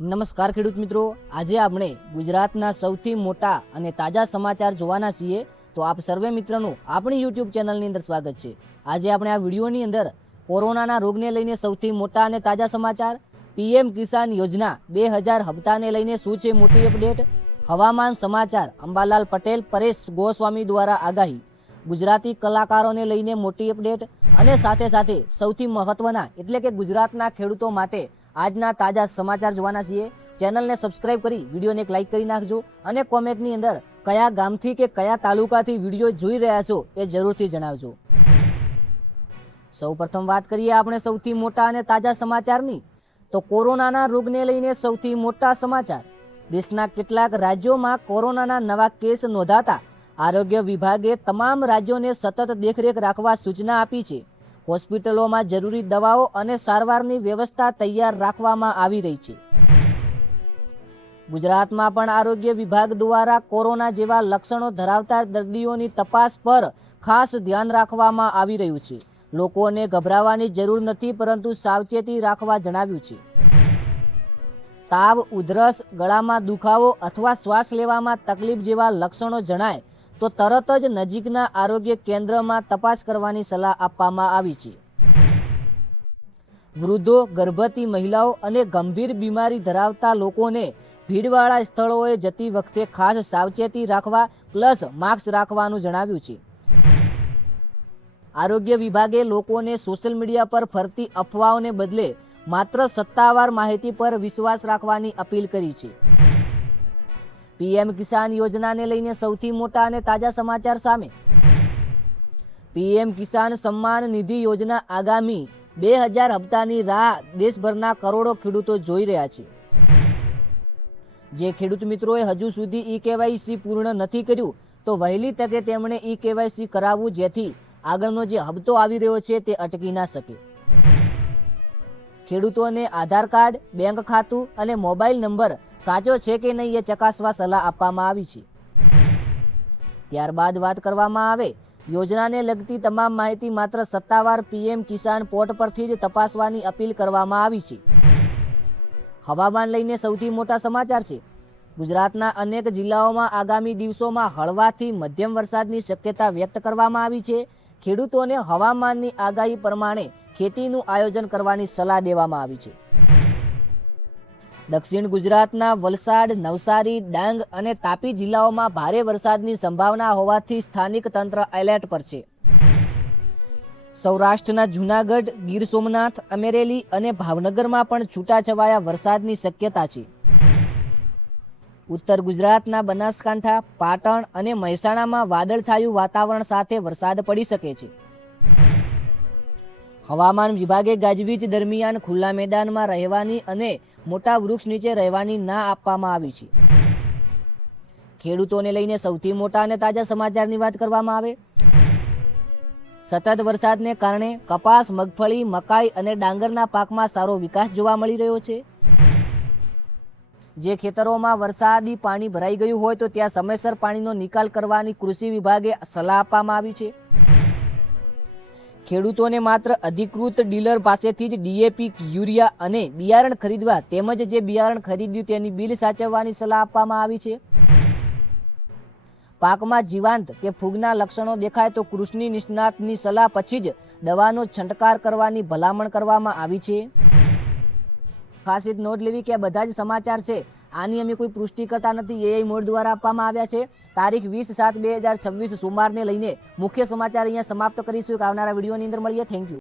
નમસ્કાર ખેડૂત મિત્રો, આજે આપણે ગુજરાતના સૌથી મોટા અને તાજા સમાચાર જોવાના છીએ. તો આપ સર્વે મિત્રોનું આપણી યુટ્યુબ ચેનલની અંદર સ્વાગત છે. આજે આપણે આ વિડીયોની અંદર કોરોનાના રોગને લઈને સૌથી મોટા અને તાજા સમાચાર, પીએમ કિસાન યોજના 2000 હપ્તાને લઈને શું છે મોટી અપડેટ, હવામાન સમાચાર, અંબાલાલ પટેલ પરેશ ગોસ્વામી દ્વારા આગાહી, ગુજરાતી કલાકારોને લઈને મોટી અપડેટ અને સાથે સાથે સૌથી મહત્વના એટલે કે ગુજરાતના ખેડૂતો માટે આજના તાજા સમાચાર જોવાના છીએ. ચેનલને સબસ્ક્રાઇબ કરી વિડીયોને એક લાઇક કરી નાખજો અને કોમેન્ટની અંદર કયા ગામથી કે કયા તાલુકાથી વિડીયો જોઈ રહ્યા છો એ જરૂરથી જણાવજો. સૌપ્રથમ વાત કરીએ આપણે સૌથી મોટા અને તાજા સમાચારની, તો કોરોનાના રોગને લઈને સૌથી મોટા સમાચાર. દેશના કેટલાક રાજ્યોમાં કોરોનાના નવા કેસ નોંધાતા આરોગ્ય વિભાગે તમામ રાજ્યોને સતત દેખરેખ રાખવા સૂચના આપી છે. હોસ્પિટલોમાં જરૂરી દવાઓ અને સારવારની વ્યવસ્થા તૈયાર રાખવામાં આવી રહી છે. ગુજરાતમાં પણ આરોગ્ય વિભાગ દ્વારા કોરોના જેવા લક્ષણો ધરાવતા દર્દીઓની તપાસ પર ખાસ ધ્યાન રાખવામાં આવી રહ્યું છે. લોકોને ગભરાવાની જરૂર નથી, પરંતુ સાવચેતી રાખવા જણાવ્યું છે. તાવ, ઉધરસ, ગળામાં દુખાવો અથવા શ્વાસ લેવામાં તકલીફ જેવા લક્ષણો જણાય તો તરત જ નજીકના આરોગ્ય કેન્દ્રમાં તપાસ કરવાની સલાહ આપવામાં આવી છે. વૃદ્ધો, ગર્ભવતી મહિલાઓ અને ગંભીર બીમારી ધરાવતા લોકોને ભીડવાળા સ્થળોએ જતી વખતે ખાસ સાવચેતી રાખવા પ્લસ માસ્ક રાખવાનું જણાવ્યું છે. આરોગ્ય વિભાગે લોકોને સોશિયલ મીડિયા પર ફરતી અફવાઓને બદલે માત્ર સત્તાવાર માહિતી પર વિશ્વાસ રાખવાની અપીલ કરી છે. પીએમ કિસાન યોજનાને લઈને સૌથી મોટા અને તાજા સમાચાર સામે. પીએમ કિસાન સન્માન નિધિ યોજના આગામી 2000 હપ્તાની રાહ દેશભરના કરોડો ખેડૂતો જોઈ રહ્યા છે. જે ખેડૂત મિત્રોએ હજુ સુધી ઈ-કેવાયસી પૂર્ણ નથી કર્યું તો વહેલી તકે તેમણે ઈ-કેવાયસી કરાવવું, જેથી આગળનો જે હપ્તો આવી રહ્યો છે તે અટકી ના શકે. ખેડૂતોને આધાર કાર્ડ, બેંક ખાતું અને મોબાઈલ નંબર સાચો છે કે નહીં એ ચકાસવા સલાહ આપવામાં આવી છે. ત્યારબાદ વાત કરવામાં આવે, યોજનાને લગતી તમામ માહિતી માત્ર સત્તાવાર પીએમ કિસાન પોર્ટ પરથી જ તપાસવાની અપીલ કરવામાં આવી છે. હવામાન લઈને સૌથી મોટા સમાચાર છે. ગુજરાતના અનેક જિલ્લાઓમાં આગામી દિવસોમાં હળવાથી મધ્યમ વરસાદની શક્યતા વ્યક્ત કરવામાં આવી છે. ખેડૂતોને હવામાનની આગાહી પ્રમાણે ખેતીનું આયોજન કરવાની સલાહ દેવામાં આવી છે. દક્ષિણ ગુજરાતના વલસાડ, નવસારી, ડાંગ અને તાપી જિલ્લાઓમાં ભારે વરસાદની સંભાવના હોવાથી સ્થાનિક તંત્ર એલર્ટ પર છે. સૌરાષ્ટ્રના જૂનાગઢ, ગીર સોમનાથ, અમરેલી અને ભાવનગરમાં પણ છૂટાછવાયા વરસાદની શક્યતા છે. ઉત્તર ગુજરાતના બનાસકાંઠા, પાટણ અને મહેસાણામાં વાદળછાયું વાતાવરણ સાથે વરસાદ પડી શકે છે. હવામાન વિભાગે ગાજવીજ દરમિયાન ખુલ્લા મેદાનમાં રહેવાની અને મોટા વૃક્ષ નીચે રહેવાની ના આપવામાં આવી છે. ખેડૂતોને લઈને સૌથી મોટા અને તાજા સમાચારની વાત કરવામાં આવે, સતત વરસાદને કારણે કપાસ, મગફળી, મકાઈ અને ડાંગરના પાકમાં સારો વિકાસ જોવા મળી રહ્યો છે. જે ખેતરોમાં વરસાદી પાણી ભરાઈ ગયું હોય તો ત્યાં સમયસર પાણીનો નિકાલ કરવાની કૃષિ વિભાગે સલાહ આપવામાં આવી છે. ખેડૂતોને માત્ર અધિકૃત ડીલર પાસેથી જ ડીએપી, યુરિયા અને બિયારણ ખરીદવા તેમજ જે બિયારણ ખરીદ્યું તેની બિલ સાચવવાની સલાહ આપવામાં આવી છે. પાકમાં જીવાંત કે ફૂગના લક્ષણો દેખાય તો કૃષિ નિષ્ણાતની સલાહ પછી જ દવાનો છંટકાવ કરવાની ભલામણ કરવામાં આવી છે. ખાસ નોંધ લેવી કે આ બધા જ સમાચાર છે આની અમે કોઈ પુષ્ટિ કરતા નથી, એઆઈ મોડ દ્વારા આપવામાં આવ્યા છે. તારીખ 20/7/2026 સોમવારને લઈને મુખ્ય સમાચાર અહીંયા સમાપ્ત કરીશું. આવનારા વિડીયોની અંદર મળીએ. Thank you.